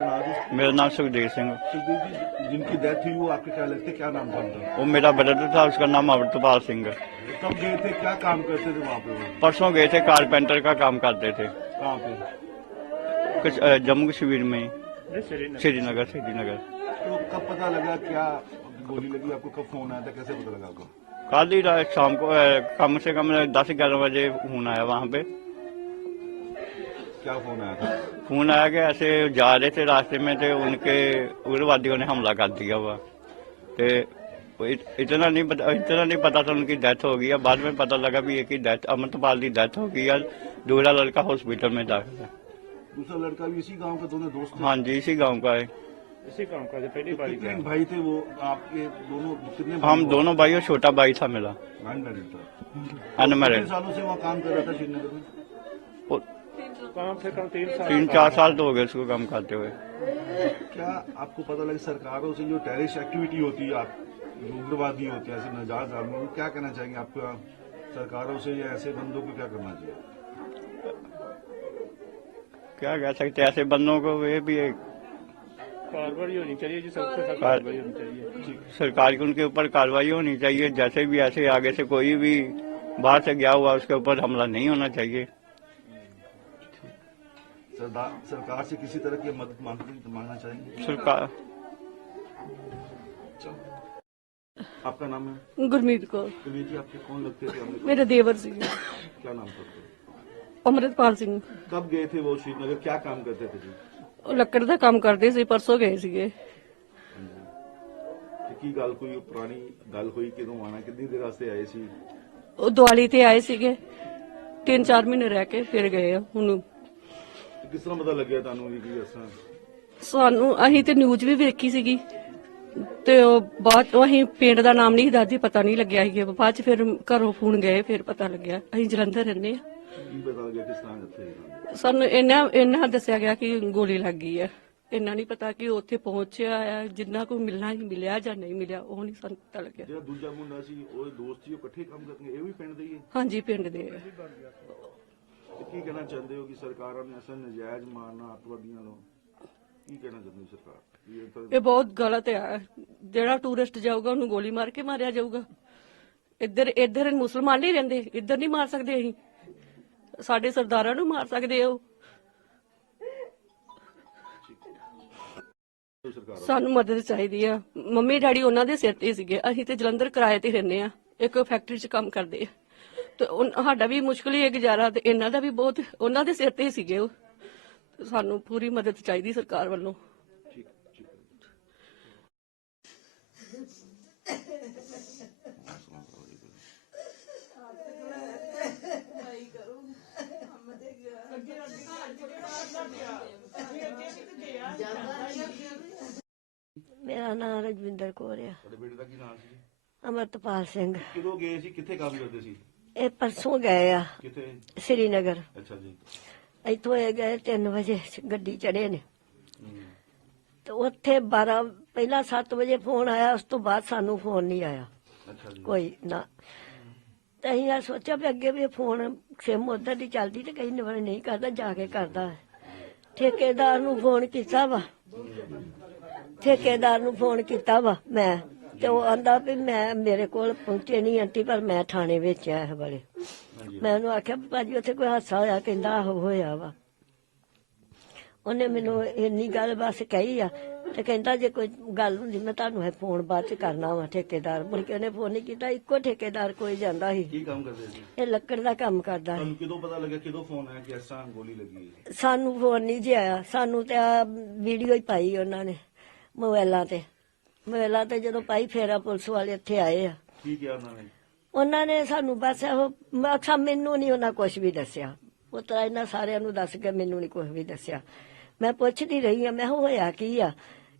मेरा नाम सुखदेव सिंह। सुखदेव जी, जिनकी डेथ हुई वो आपके क्या लगते, क्या नाम था उनका? वो मेरा ब्रदर था, उसका नाम अमृतपाल सिंह। कब गए थे, क्या काम करते थे वहाँ पे वो? परसों गए थे, कारपेंटर का काम करते थे। कहाँ पे? जम्मू कश्मीर में, श्रीनगर। तो कब पता लगा, क्या गोली लगी आपको, कब फोन आया था, कैसे पता लगा आपको? कल ही रात शाम को कम से कम 10-11 बजे फोन आया वहाँ पे। क्या फोन आया था? फोन आया कि ऐसे जा रहे थे रास्ते में, थे उनके उग्रवादियों ने हमला कर दिया हुआ। तो इतना नहीं पता था उनकी डेथ हो गई है। बाद में पता लगा भी एक ही डेथ, अमृतपाल की डेथ हो गई है। दूसरा लड़का हॉस्पिटल में दाखिल है। दूसरा लड़का भी इसी गांव का, दोनों दोस्त थे? हाँ जी, इसी गांव का है। इसी काम का पहली बार कितने भाई थे वो आपके दोनों? कितने हम दोनों भाई और छोटा भाई था मेरा अनमैरिड था? अनमैरिड। कितने सालों से वहाँ काम कर रहा था श्रीनगर में? कम से कम 3-4 साल तो हो गए इसको काम करते हुए। क्या आपको पता लगा सरकारों से जो टेररिस्ट एक्टिविटी होती है, आप उग्रवादी होते हैं, ऐसे नाजायज आदमी, क्या कहना चाहेंगे आपका सरकारों से, या ऐसे बंदों को क्या करना चाहिए? क्या कह सकते हैं ऐसे बंदों को? ये भी एक कार्रवाई होनी चाहिए जी, सबसे सख्त कार्रवाई होनी चाहिए। सरकार की उनके ऊपर कार्रवाई होनी चाहिए। जैसे भी ऐसे आगे से कोई भी बाहर से गया हुआ उसके ऊपर हमला नहीं होना चाहिए। सरकार से किसी तरह की मदद मांगना चाहेंगे? सरकार। आपका नाम है? गुरमीत कौर। गुरमीत जी, आपके कौन लगते थे? मेरे देवर सिंह। क्या नाम था? अमृतपाल सिंह। कब गए थे वो श्रीनगर, क्या काम करते थे जी? ਉਹ ਲੱਕੜ ਦਾ ਕੰਮ ਕਰਦੇ ਸੀ, ਪਰਸੋਂ ਗਏ ਸੀਗੇ। ਕੀ ਗੱਲ, ਕੋਈ ਪੁਰਾਣੀ ਗੱਲ ਹੋਈ, ਕਿਦੋਂ ਆਣਾ, ਕਿੰਨੀ ਦੇਰ ਵਾਸਤੇ ਆਏ ਸੀ? ਉਹ ਦੀਵਾਲੀ ਤੇ ਆਏ ਸੀਗੇ, 3-4 ਮਹੀਨੇ ਰਹਿ ਕੇ ਫਿਰ ਗਏ ਆ। ਹੁਣ ਕਿਸ ਤਰ੍ਹਾਂ ਪਤਾ ਲੱਗਿਆ ਤੁਹਾਨੂੰ ਵੀ ਕੀ ਅਸਾਂ? ਸਾਨੂੰ ਅਸੀਂ ਤੇ ਨਿਊਜ਼ ਵੀ ਵੇਖੀ ਸੀਗੀ, ਤੇ ਉਹ ਬਾਅਦ ਅਸੀਂ ਪਿੰਡ ਦਾ ਨਾਮ ਨਹੀਂ ਦੱਸਦੇ, ਪਤਾ ਨਹੀਂ ਲੱਗਿਆ ਸੀ। ਬਾਅਦ ਚ ਫਿਰ ਘਰੋਂ ਫੋਨ ਗਏ, ਫਿਰ ਪਤਾ ਲੱਗਿਆ। ਅਸੀਂ ਜਲੰਧਰ ਰਹਿੰਦੇ ਆ। ਕੀ ਪਤਾ ਲੱਗਿਆ ਕਿਸ ਤਰ੍ਹਾਂ ਇੱਥੇ? ਸਾਨੂੰ ਇਹਨਾਂ ਦੱਸਿਆ ਗਿਆ ਕਿ ਗੋਲੀ ਲੱਗ ਗਈ ਹੈ। ਇੰਨਾ ਨਹੀਂ ਪਤਾ ਕਿ ਉੱਥੇ ਪਹੁੰਚਿਆ ਆ, ਜਿੰਨਾ ਕੋਈ ਮਿਲਣਾ ਹੀ ਮਿਲਿਆ ਜਾਂ ਨਹੀਂ ਮਿਲਿਆ, ਉਹ ਨਹੀਂ ਸਾਨੂੰ ਪਤਾ ਲੱਗਿਆ। ਜਿਹੜਾ ਦੂਜਾ ਮੁੰਡਾ ਸੀ, ਉਹ ਦੋਸਤ ਸੀ, ਉਹ ਇਕੱਠੇ ਕੰਮ ਕਰਦੇ, ਇਹ ਵੀ ਪਿੰਡ ਦੇ ਹੀ ਹੈ? ਹਾਂਜੀ, ਪਿੰਡ ਦੇ ਆ। ਕੀ ਕਹਿਣਾ ਚਾਹੁੰਦੇ ਹੋ ਕਿ ਸਰਕਾਰਾਂ ਨੇ ਅਸਾਂ ਨਜਾਇਜ਼ ਮਾਰਨਾ ਅੱਤਵਾਦੀਆਂ ਨੂੰ, ਕੀ ਕਹਿਣਾ ਚਾਹੁੰਦੇ ਹੋ ਸਰਕਾਰ? ਇਹ ਬਹੁਤ ਗਲਤ ਹੈ। ਜਿਹੜਾ ਟੂਰਿਸਟ ਜਾਊਗਾ ਉਹਨੂੰ ਗੋਲੀ ਮਾਰ ਕੇ ਮਾਰਿਆ ਜਾਊਗਾ। ਇੱਧਰ ਮੁਸਲਮਾਨ ਨਹੀਂ ਰਹਿੰਦੇ, ਇੱਧਰ ਨਹੀਂ ਮਾਰ ਸਕਦੇ ਅਸੀਂ। ਸਾਡੇ ਸਰਦਾਰਾਂ ਨੂੰ ਮਾਰ ਸਕਦੇ ਹੋ। ਸਾਨੂੰ ਮਦਦ ਚਾਹੀਦੀ ਆ। ਮੰਮੀ ਡੈਡੀ ਉਹਨਾਂ ਦੇ ਸਿਰ ਤੇ ਸੀਗੇ, ਅਸੀਂ ਤੇ ਜਲੰਧਰ ਕਿਰਾਏ ਤੇ ਰਹਿੰਦੇ ਆ, ਇੱਕ ਫੈਕਟਰੀ 'ਚ ਕੰਮ ਕਰਦੇ ਆ। ਤੇ ਸਾਡਾ ਵੀ ਮੁਸ਼ਕਲ ਹੀ ਹੈ ਗੁਜ਼ਾਰਾ, ਤੇ ਇਹਨਾਂ ਦਾ ਵੀ ਬਹੁਤ, ਉਹਨਾਂ ਦੇ ਸਿਰ ਤੇ ਸੀਗੇ ਉਹ। ਸਾਨੂੰ ਪੂਰੀ ਮਦਦ ਚਾਹੀਦੀ ਸਰਕਾਰ ਵੱਲੋਂ। ਮੇਰਾ ਨਾਮ ਰਜਵਿੰਦਰ ਕੌਰ ਆ। ਤੁਹਾਡੇ ਬੇਟੇ ਦਾ ਕੀ ਨਾਮ ਸੀ? ਅਮਰਤਪਾਲ ਸਿੰਘ। ਕਿਦੋਂ ਗਏ ਸੀ, ਕਿੱਥੇ ਕੰਮ ਕਰਦੇ ਸੀ? ਇਹ ਪਰਸੋਂ ਗਏ ਆ ਕਿੱਥੇ? ਸ੍ਰੀਨਗਰ। ਅੱਛਾ ਜੀ। ਇੱਥੋਂ ਇਹ ਗਏ 3 ਵਜੇ, ਗੱਡੀ ਚੜੇ ਨੇ, ਤੇ ਉੱਥੇ 12 ਪਹਿਲਾਂ 7 ਵਜੇ ਫੋਨ ਆਇਆ, ਉਸ ਤੋਂ ਬਾਅਦ ਸਾਨੂੰ ਫੋਨ ਨਹੀਂ ਆਇਆ ਅੱਛਾ ਜੀ। ਕੋਈ ਨਾ। ਤੇ ਅਸੀਂ ਆ ਸੋਚਿਆ ਵੀ ਅੱਗੇ ਵੀ ਫੋਨ ਸਿਮ ਉਧਰ ਦੀ ਚੱਲਦੀ ਤੇ ਕਈ ਨੰਬਰ ਨਹੀਂ ਕਰਦਾ, ਜਾ ਕੇ ਕਰਦਾ। ਠੇਕੇਦਾਰ ਨੂੰ ਫੋਨ ਕੀਤਾ ਵਾ, ਮੈਂ, ਤੇ ਉਹ ਆਂਦਾ ਵੀ ਮੈਂ, ਮੇਰੇ ਕੋਲ ਪਹੁੰਚੇ ਨਹੀਂ ਆਂਟੀ, ਪਰ ਮੈਂ ਥਾਣੇ ਵਿੱਚ ਆ ਇਸ ਵੇਲੇ। ਮੈਂ ਉਹਨੂੰ ਆਖਿਆ ਭਾਜੀ ਉੱਥੇ ਕੋਈ ਹਾਦਸਾ ਹੋਇਆ? ਕਹਿੰਦਾ ਆਹੋ ਹੋਇਆ ਵਾ। ਉਹਨੇ ਮੈਨੂੰ ਇੰਨੀ ਗੱਲ ਬਸ ਕਹੀ ਆ, ਤੇ ਕਹਿੰਦਾ ਜੇ ਕੋਈ ਗੱਲ ਹੁੰਦੀ ਮੈਂ ਤੁਹਾਨੂੰ ਇਹ ਫੋਨ ਬਾਅਦ ਚ ਕਰਨਾ ਵਾ। ਠੇਕੇਦਾਰ ਮੁੜ ਕੇ ਉਹਨੇ ਫੋਨ ਨਹੀਂ ਕੀਤਾ। ਇੱਕੋ ਠੇਕੇਦਾਰ ਕੋਈ ਜਾਂਦਾ ਸੀ। ਕੀ ਕੰਮ ਕਰਦੇ ਸੀ? ਇਹ ਲੱਕੜ ਦਾ ਕੰਮ ਕਰਦਾ ਸੀ। ਤੁਹਾਨੂੰ ਕਿਦੋਂ ਪਤਾ ਲੱਗਿਆ, ਕਿਦੋਂ ਫੋਨ ਆਇਆ ਕਿ ਅਸਾਂ ਗੋਲੀ ਲੱਗੀ ਹੈ? ਸਾਨੂੰ ਫੋਨ ਨਹੀਂ ਜੀ ਆਇਆ, ਸਾਨੂੰ ਤੇ ਆ ਵੀਡੀਓ ਹੀ ਪਾਈ ਉਹਨਾਂ ਨੇ ਮੋਬਾਈਲਾਂ ਤੇ ਜਦੋਂ ਪਾਈ, ਫੇਰ ਪੁਲਿਸ ਵਾਲੇ ਇੱਥੇ ਆਏ ਆ। ਕੀ ਕਿਹਾ ਉਹਨਾਂ ਨੇ? ਉਹਨਾਂ ਨੇ ਸਾਨੂੰ ਬਸ ਇਹੋ ਆਖਿਆ, ਮੈਨੂੰ ਨਹੀਂ ਉਹਨਾਂ ਕੁਝ ਵੀ ਦੱਸਿਆ। ਉਹ ਤਰ੍ਹਾਂ ਇਹਨਾਂ ਸਾਰਿਆਂ ਨੂੰ ਦੱਸ ਕੇ ਮੈਨੂੰ ਨਹੀਂ ਕੁਝ ਵੀ ਦੱਸਿਆ। ਮੈਂ ਪੁੱਛਦੀ ਰਹੀ ਆ, ਮੈਂ ਹੋਇਆ ਕੀ ਆ?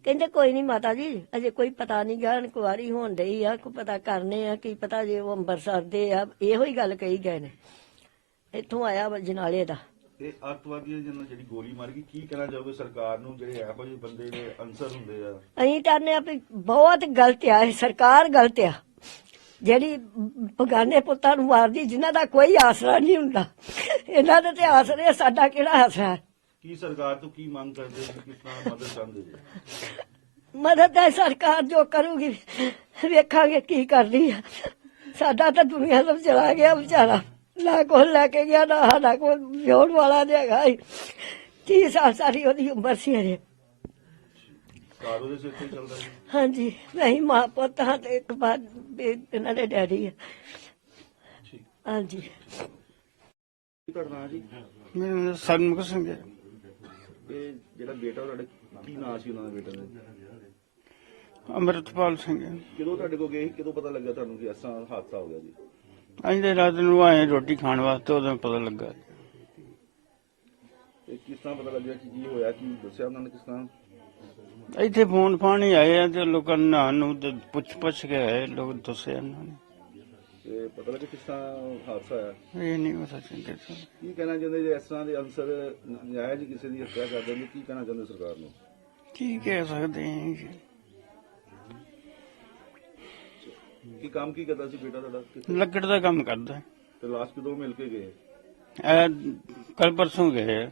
ਕਹਿੰਦੇ ਕੋਈ ਨਹੀਂ ਮਾਤਾ ਜੀ, ਅਜੇ ਕੋਈ ਪਤਾ ਨਹੀਂ ਗਾ, ਇਨਕੁਆਰੀ ਹੋਣ ਡਈ ਆ, ਕੋਈ ਪਤਾ ਕਰਨੇ ਆ, ਕੀ ਪਤਾ ਜੇ ਉਹ ਅੰਮ੍ਰਿਤਸਰ ਦੇ ਆ। ਇਹੋ ਹੀ ਗੱਲ ਕਹੀ ਗਏ ਨੇ। ਇੱਥੋਂ ਆਇਆ ਜਨਾਲੇ ਦਾ। ਇਹ ਅੱਤਵਾਦੀਆਂ ਜਿਹਨਾਂ ਜਿਹੜੀ ਗੋਲੀ ਮਾਰ ਗਈ, ਕੀ ਕਹਿਣਾ ਚਾਹੋਗੇ ਸਰਕਾਰ ਨੂੰ, ਜਿਹੜੇ ਇਹੋ ਜਿਹੇ ਬੰਦੇ ਦੇ ਅਨਸਰ ਹੁੰਦੇ ਆ? ਅਸੀਂ ਚਾਹੁੰਦੇ ਆ ਵੀ ਬਹੁਤ ਗਲਤ ਆ ਇਹ ਸਰਕਾਰ, ਗਲਤ ਆ ਜਿਹੜੀ ਬਗਾਨੇ ਪੁੱਤਾਂ ਨੂੰ ਮਾਰਦੀ, ਜਿਨ੍ਹਾਂ ਦਾ ਕੋਈ ਆਸਰਾ ਨਹੀਂ ਹੁੰਦਾ। ਇਹਨਾਂ ਦੇ ਤੇ ਆਸਰੇ, ਸਾਡਾ ਕਿਹੜਾ ਆਸਰਾ? ਕੀ ਸਰਕਾਰ ਤੋਂ ਕੀ ਮੰਗ ਕਰਦੇ ਜੀ, ਕਿਸ ਤਰ੍ਹਾਂ ਮਦਦ ਚਾਹੁੰਦੇ ਜੀ? ਮਦਦ ਤਾਂ ਸਰਕਾਰ ਜੋ ਕਰੂਗੀ ਵੇਖਾਂਗੇ ਕੀ ਕਰਦੀ ਆ। ਸਾਡਾ ਤਾਂ ਦੁਨੀਆ ਤੋਂ ਚਲਾ ਗਿਆ ਵਿਚਾਰਾ, ਨਾ ਕੋਲ ਲੈ ਕੇ ਗਿਆ ਨਾ ਸਾਡਾ ਕੋਲ ਵਿਆਹਣ ਵਾਲਾ ਤੇ ਹੈਗਾ ਸੀ। 30 ਸਾਲ ਸਾਰੀ ਉਹਦੀ ਉਮਰ ਸੀ ਅਜੇ। ਘਰ ਉਹਦੇ ਸਿਰ ਤੇ ਹੀ ਚੱਲਦਾ ਜੀ? ਹਾਂਜੀ, ਨਹੀਂ ਮਾਂ ਪੁੱਤ ਹਾਂ ਤੇ ਇੱਕ ਬਾਅਦ ਇਹਨਾਂ ਦੇ ਡੈਡੀ ਆ। ਹਾਂਜੀ। ਕੀ ਕਰਨਾ ਜੀ? ਮੇਰਾ ਨਾਮ ਸਨਮੁਖ ਸਿੰਘ ਹੈ। ਇਹ ਜਿਹੜਾ ਬੇਟਾ ਤੁਹਾਡੇ, ਕੀ ਨਾਂ ਸੀ ਉਹਨਾਂ ਦੇ ਬੇਟੇ ਦਾ? ਅੰਮ੍ਰਿਤਪਾਲ ਸਿੰਘ ਹੈ। ਕਿਦੋਂ ਤੁਹਾਡੇ ਕੋਲ ਗਏ ਸੀ, ਕਿਦੋਂ ਪਤਾ ਲੱਗਾ ਤੁਹਾਨੂੰ ਕਿ ਐਸਾ ਹਾਦਸਾ ਹੋ ਗਿਆ ਜੀ? ਅਸੀਂ ਤੇ ਰਾਤ ਨੂੰ ਆਏ ਰੋਟੀ ਖਾਣ ਵਾਸਤੇ, ਉਦੋਂ ਪਤਾ ਲੱਗਾ। ਤੇ ਕਿਸ ਤਰ੍ਹਾਂ ਪਤਾ ਲੱਗਿਆ ਕਿ ਕੀ ਹੋਇਆ, ਕੀ ਦੱਸਿਆ ਉਹਨਾਂ ਨੇ ਕਿਸ ਤਰ੍ਹਾਂ? ਇੱਥੇ ਫੋਨ ਫਾਨ ਹੀ ਆਏ ਆ ਤੇ ਲੋਕਾਂ ਨੇ ਨਾਂ ਨੂੰ ਤੇ ਪੁੱਛ ਕੇ ਆਏ ਲੋਕ, ਦੱਸਿਆ ਉਹਨਾਂ ਨੇ। ਤੇ ਪਤਾ ਲੱਗਾ ਕਿਸ ਤਰ੍ਹਾਂ ਹਾਦਸਾ ਹੋਇਆ? ਇਹ ਨਹੀਂ ਪਤਾ ਚੰਗੇ ਤੋਂ। ਕੀ ਕਹਿਣਾ ਚਾਹੁੰਦੇ ਜੇ ਇਸ ਤਰ੍ਹਾਂ ਦੇ ਅਨਸਰ ਨਜਾਇਜ਼ ਕਿਸੇ ਦੀ ਹੱਤਿਆ ਕਰਦੇ ਨੇ, ਕੀ ਕਹਿਣਾ ਚਾਹੁੰਦੇ ਸਰਕਾਰ ਨੂੰ? ਕੀ ਕਹਿ ਸਕਦੇ ਹਾਂ ਜੀ। ਕੀ ਕੰਮ ਕੀ ਕਰਦਾ ਸੀ ਬੇਟਾ ਤੁਹਾਡਾ? ਕਿੱਥੇ? ਲੱਕੜ ਦਾ ਕੰਮ ਕਰਦਾ। ਤੇ ਲਾਸਟ ਕਦੋਂ ਮਿਲ ਕੇ ਗਏ? ਕੱਲ ਪਰਸੋਂ ਗਏ।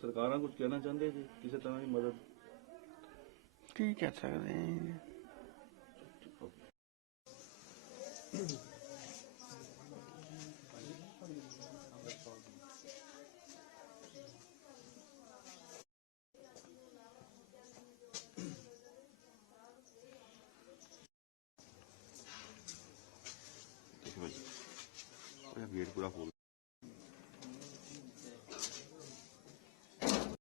ਸਰਕਾਰਾਂ ਕੁਝ ਕਹਿਣਾ ਚਾਹੁੰਦੇ ਜੀ, ਕਿਸੇ ਤਰ੍ਹਾਂ ਦੀ ਮਦਦ? ਕੀ ਕਹਿ ਸਕਦੇ ਹਾਂ ਜੀ।